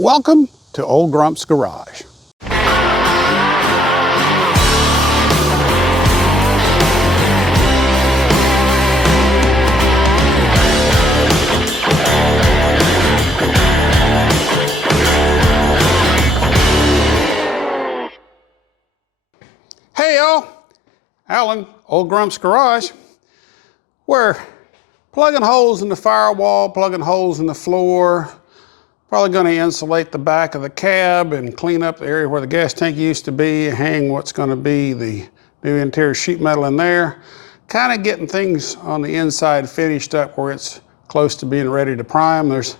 Welcome to Old Grump's Garage. Hey y'all, Alan, Old Grump's Garage. We're plugging holes in the firewall, plugging holes in the floor. Probably going to insulate the back of the cab and clean up the area where the gas tank used to be, hang what's going to be the new interior sheet metal in there. Kind of getting things on the inside finished up where it's close to being ready to prime. There's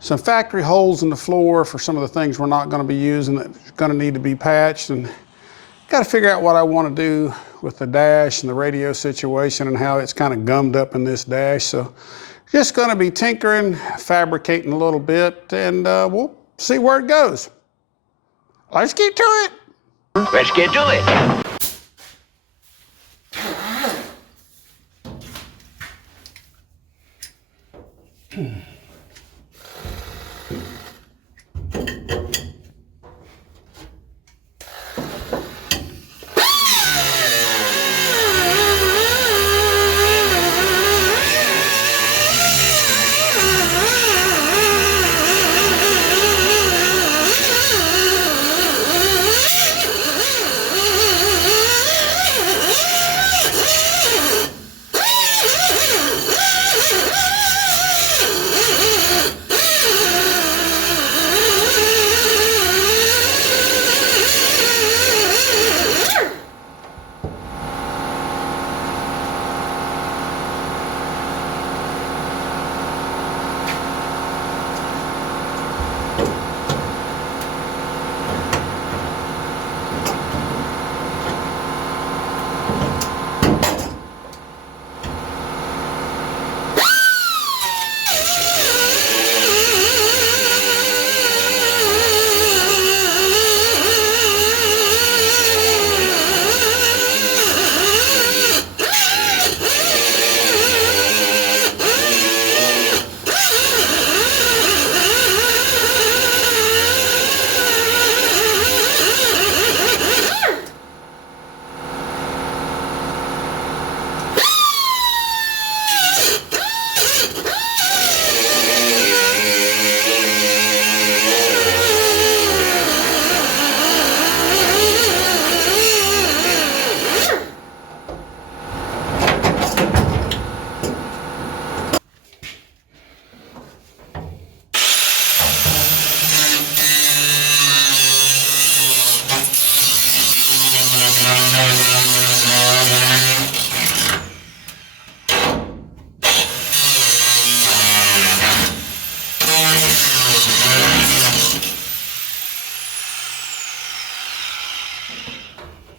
some factory holes in the floor for some of the things we're not going to be using that's going to need to be patched, and got to figure out what I want to do with the dash and the radio situation and how it's kind of gummed up in this dash. So just going to be tinkering, fabricating a little bit, and we'll see where it goes. Let's get to it. Let's get to it.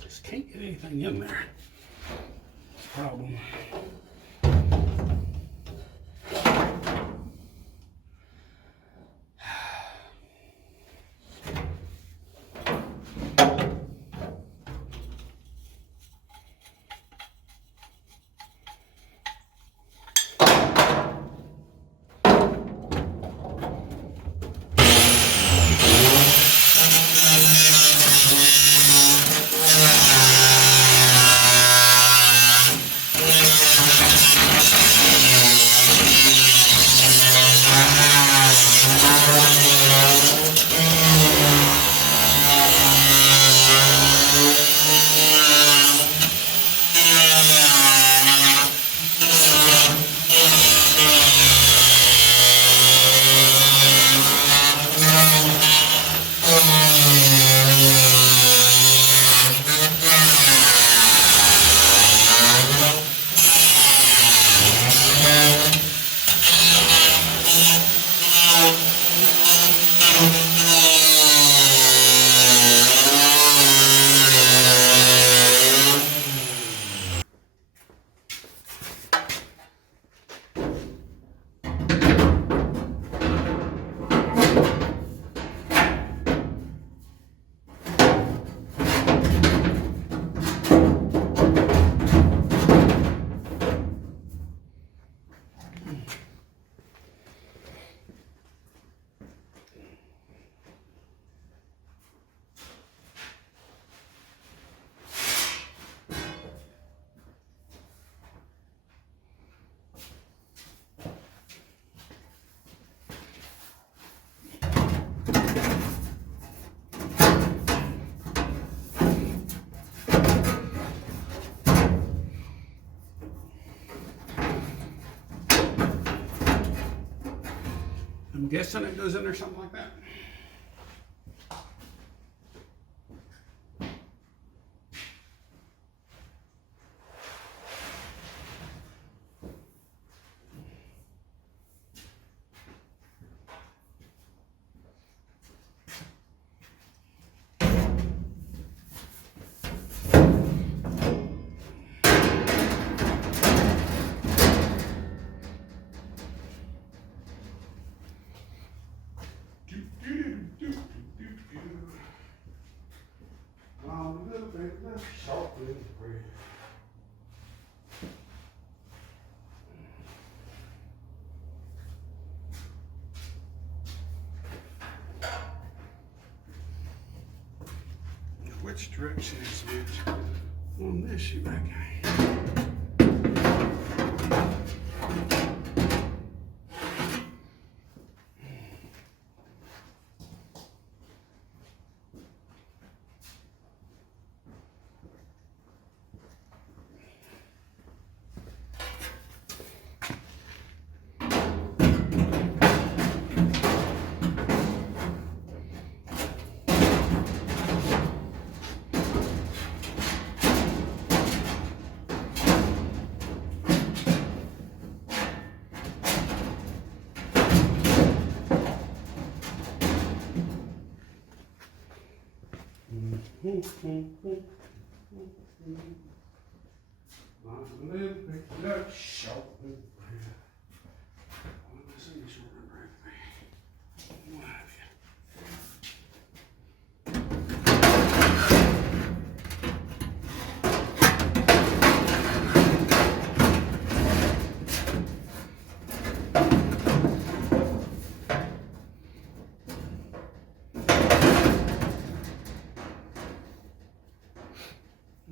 Just can't get anything in there. That's a problem. I'm guessing it goes in there something like that. Which direction is it on this shoe rack?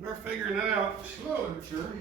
We're figuring it out slowly but surely.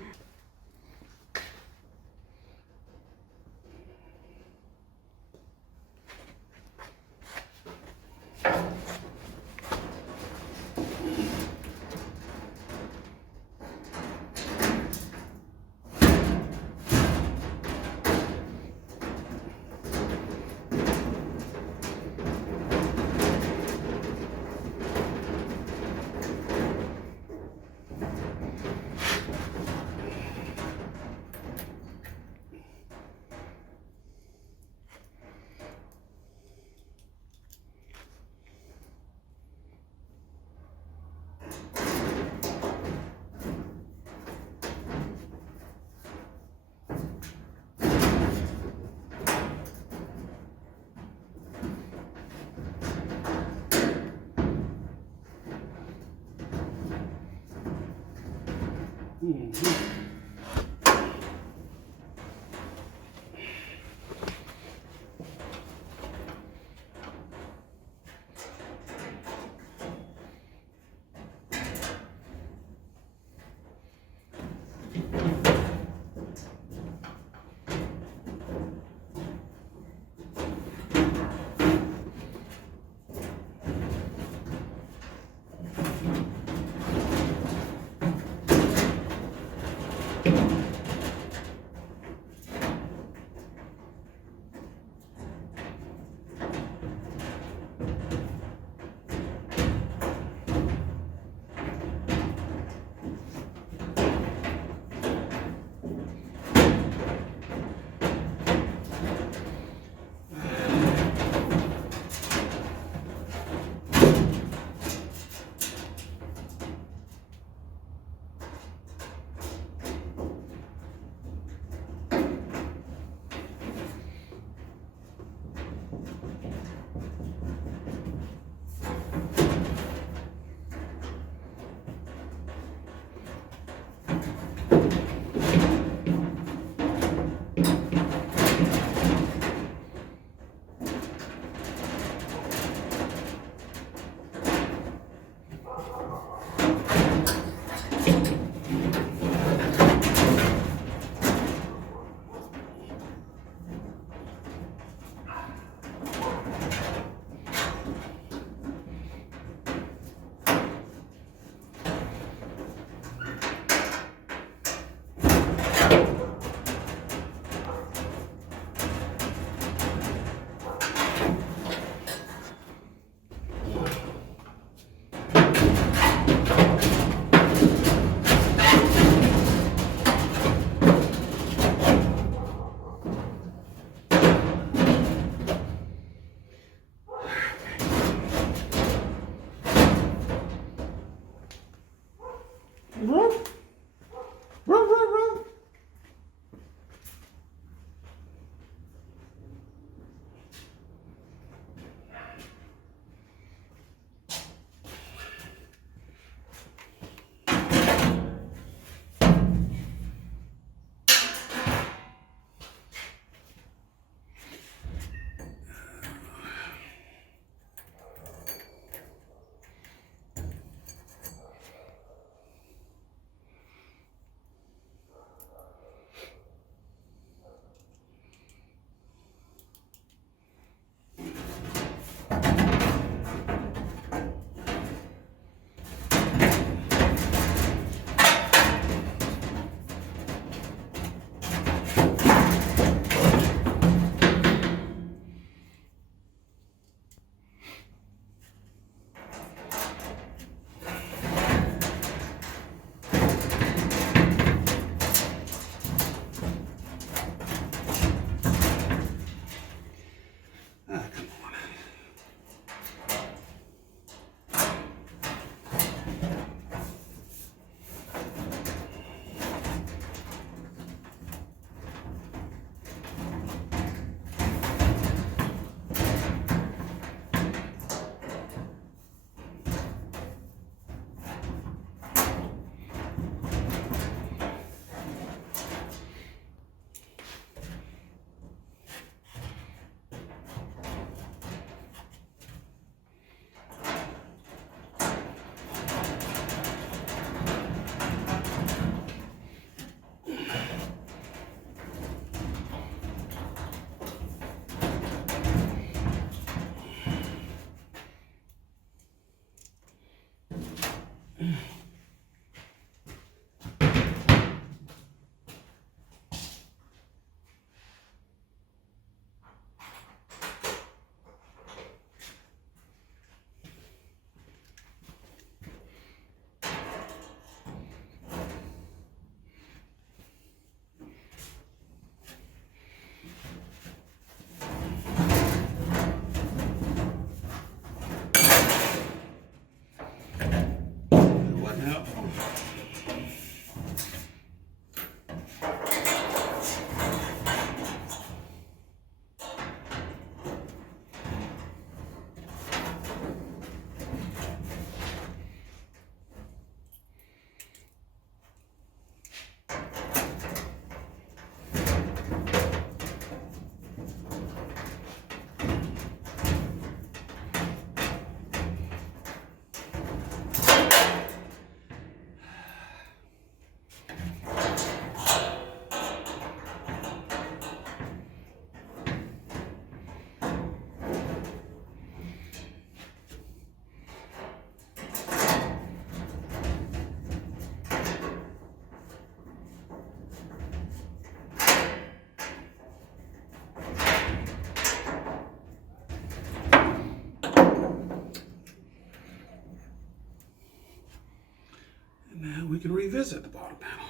revisit the bottom panel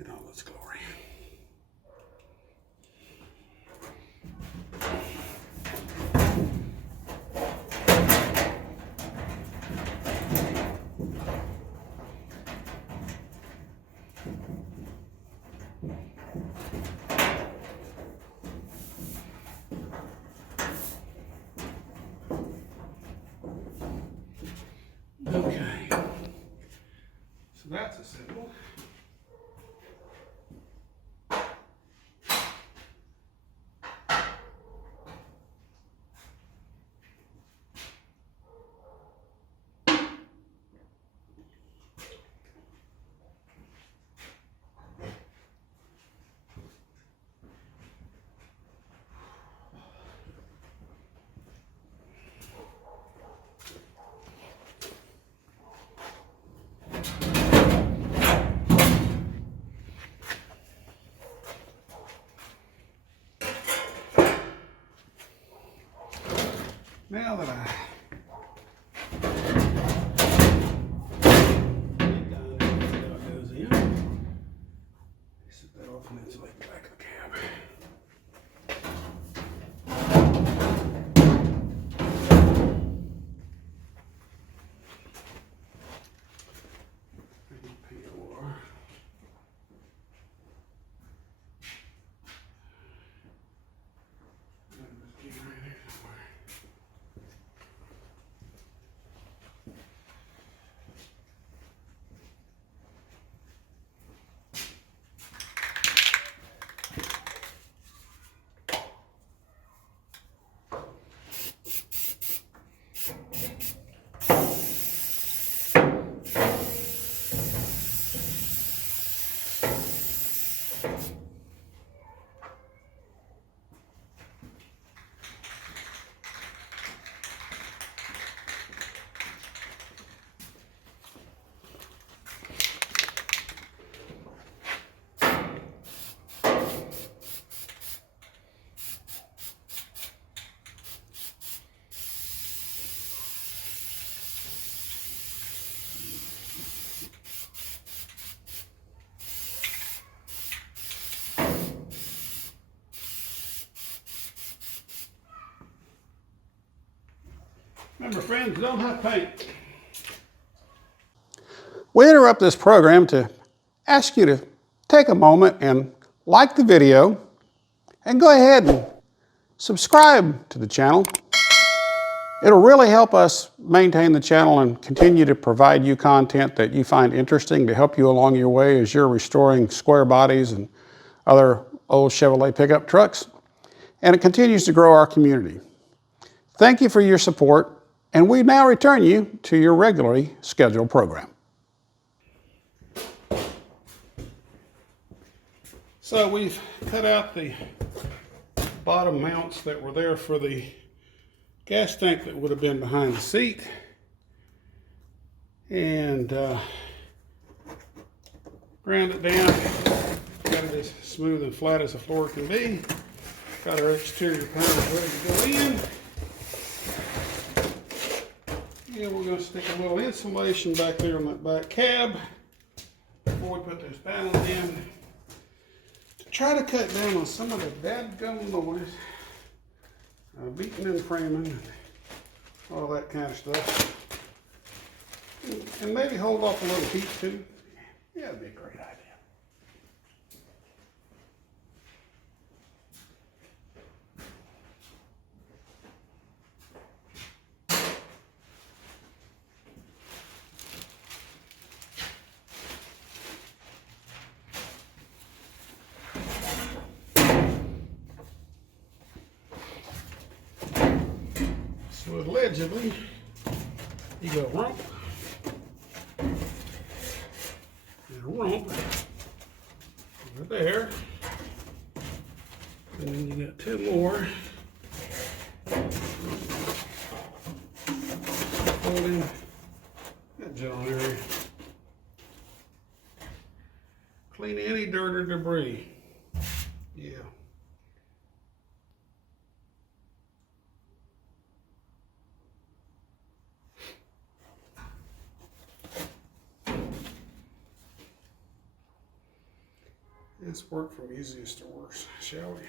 in all its glory. Okay, so that's assembled. Now that I get done, that goes in. Set that off and insulate the back of the cab. Remember, friends, you don't have paint. We interrupt this program to ask you to take a moment and like the video and go ahead and subscribe to the channel. It'll really help us maintain the channel and continue to provide you content that you find interesting to help you along your way as you're restoring square bodies and other old Chevrolet pickup trucks. And it continues to grow our community. Thank you for your support, and we now return you to your regularly scheduled program. So we've cut out the bottom mounts that were there for the gas tank that would have been behind the seat, and ground it down, got it as smooth and flat as the floor can be. Got our exterior panels ready to go in. And we're going to stick a little insulation back there on that back cab before we put those panels in, to try to cut down on some of the dadgum noise, beating and framing, and all that kind of stuff. And maybe hold off a little heat too. Yeah, that'd be a great idea. So allegedly, you go rump and a rump over there, and then you got two more. Hold in that general area. Clean any dirt or debris. Yeah. Let's work from easiest to worst, shall we?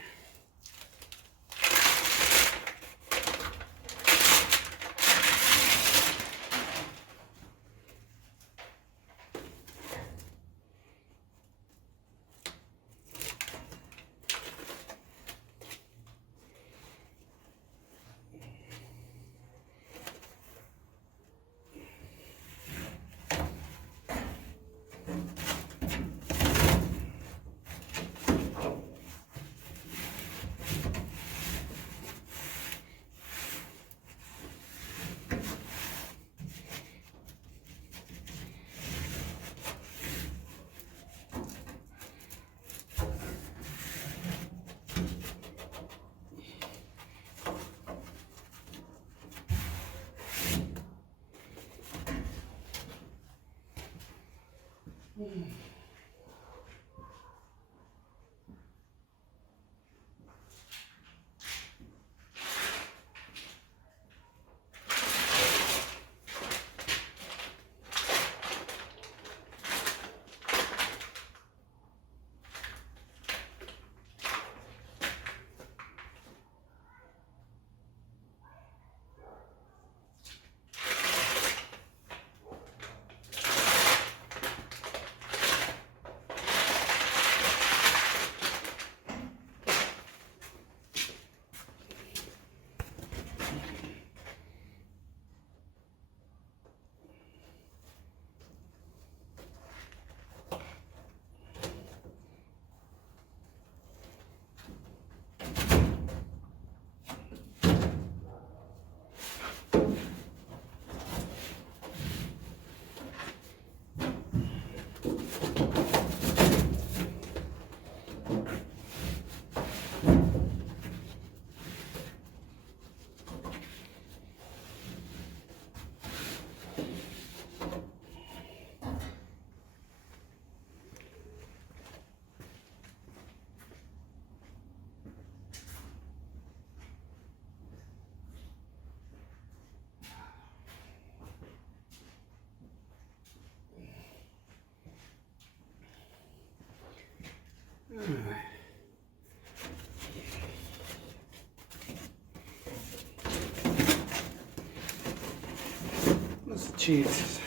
What's the chances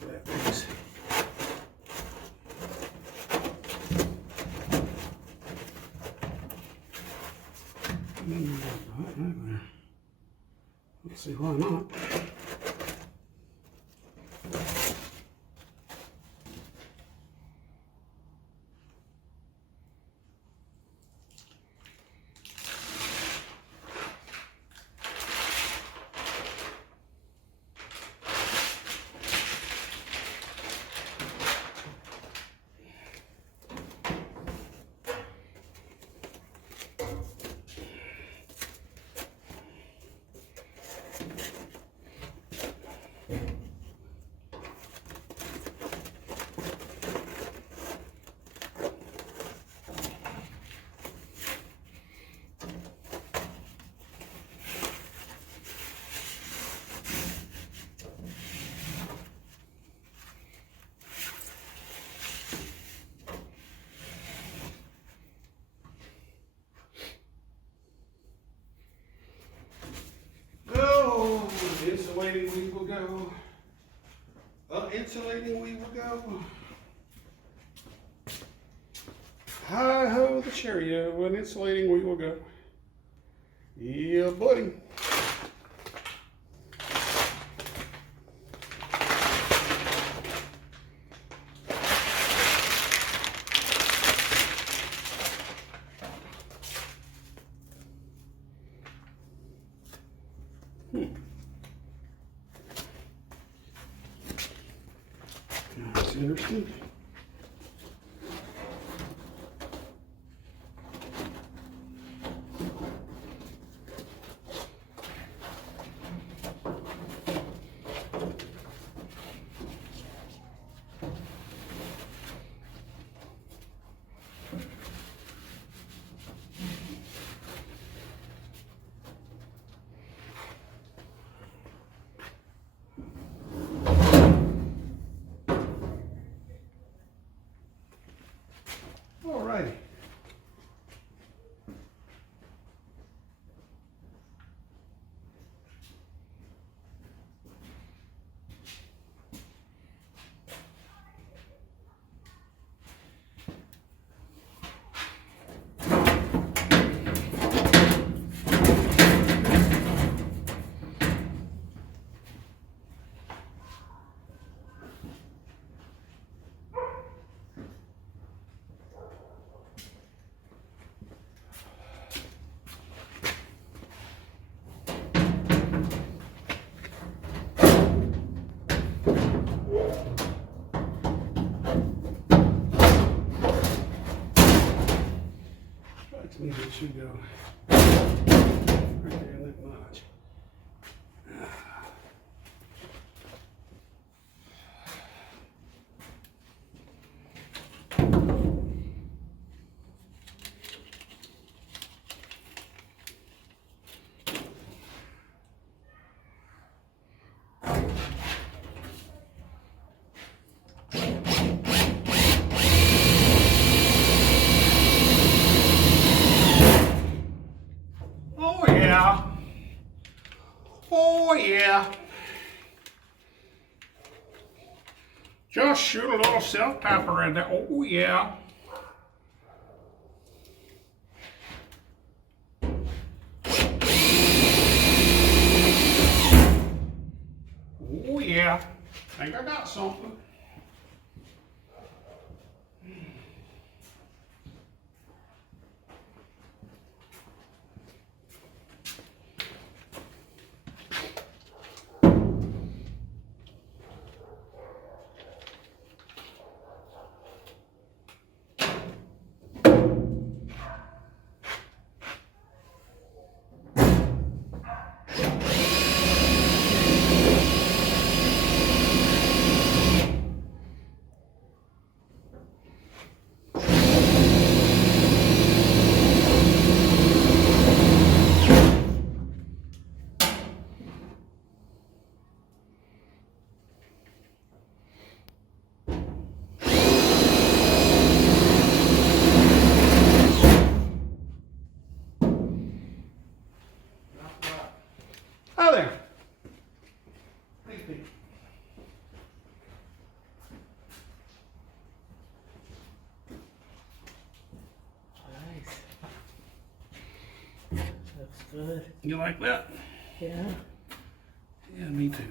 that these let's see why not. Oh, insulating we will go. Insulating we will go. Hi ho the chariot, when insulating we will go. Yeah, buddy. That's interesting. Which means it should go right there in that notch. Oh yeah. Oh yeah. Just shoot a little self-tapper in there. Oh yeah. Oh yeah. Think I got something. Hi there. Hey, Pete. Nice. Looks good. You like that? Yeah. Yeah, me too.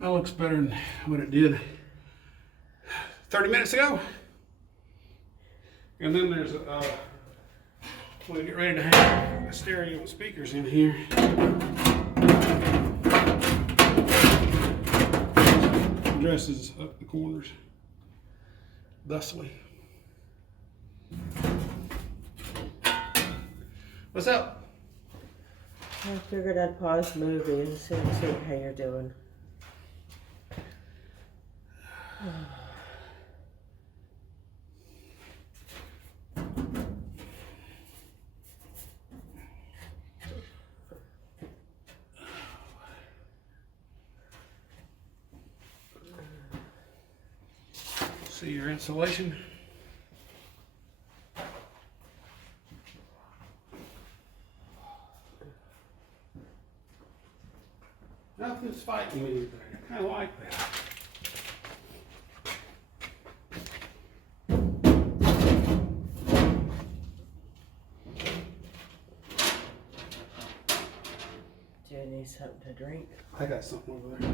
That looks better than what it did 30 minutes ago. And then there's when we get ready to have a stereo and speakers in here. Dresses up the corners thusly. What's up? I figured I'd pause the movie and see how you're doing. See your insulation. Nothing's fighting me today. I kind of like that. Do you need something to drink? I got something over there.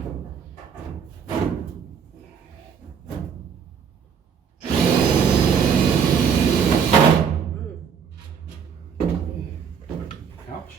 Ouch.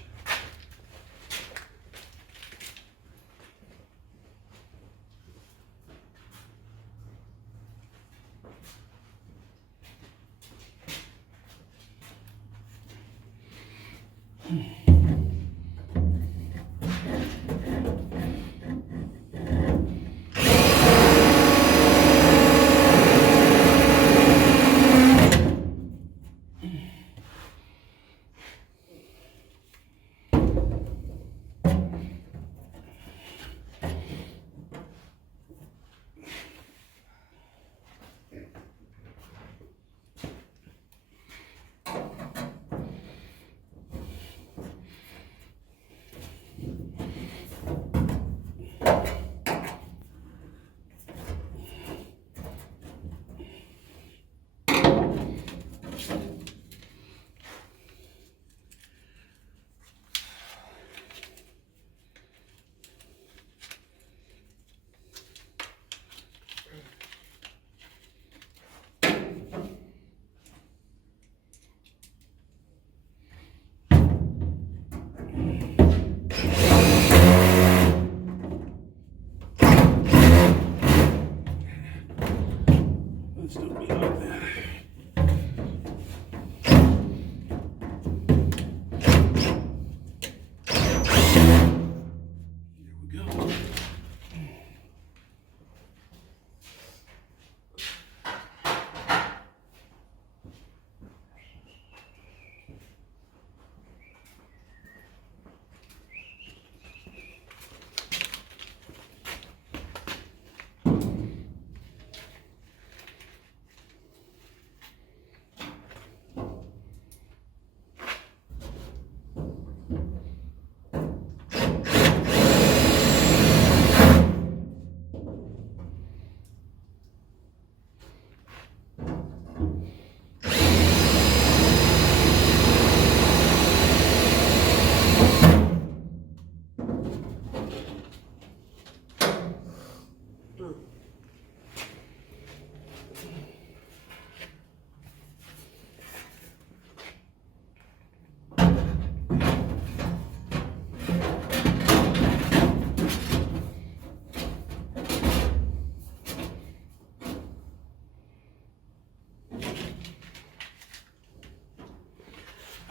Let's do it like that.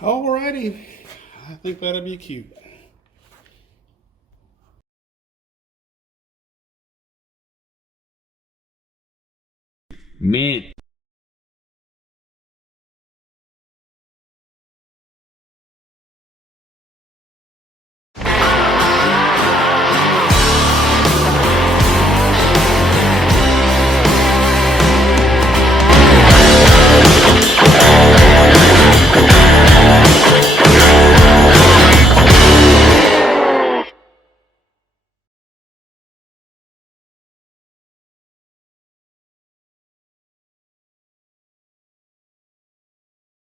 Alrighty, I think that'll be cute. Mint.